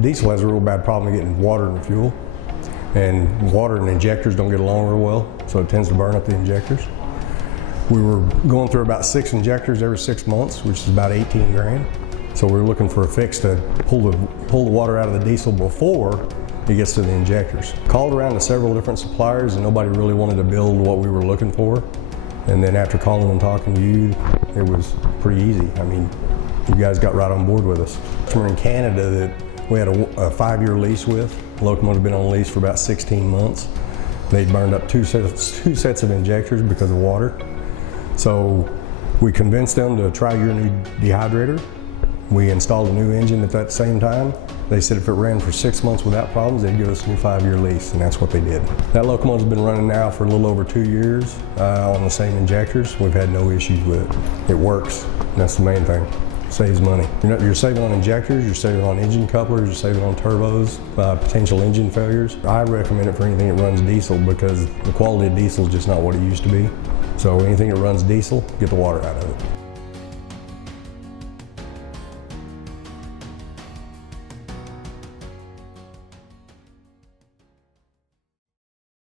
Diesel has a real bad problem of getting water in the fuel, and water and injectors don't get along real well, so it tends to burn up the injectors. We were going through about 6 injectors every 6 months, which is about 18 grand. So we were looking for a fix to pull the water out of the diesel before it gets to the injectors. Called around to several different suppliers and nobody really wanted to build what we were looking for. And then after calling and talking to you, it was pretty easy. I mean, you guys got right on board with us. We're in Canada that we had a 5-year lease with. The locomotive had been on lease for about 16 months. They'd burned up two sets of injectors because of water. So we convinced them to try your new dehydrator. We installed a new engine at that same time. They said if it ran for 6 months without problems, they'd give us a new 5-year lease, and that's what they did. That locomotive's been running now for a little over 2 years on the same injectors. We've had no issues with it. It works, and that's the main thing. Saves money. You're saving on injectors, you're saving on engine couplers, you're saving on turbos, potential engine failures. I recommend it for anything that runs diesel because the quality of diesel is just not what it used to be. So anything that runs diesel, get the water out of it.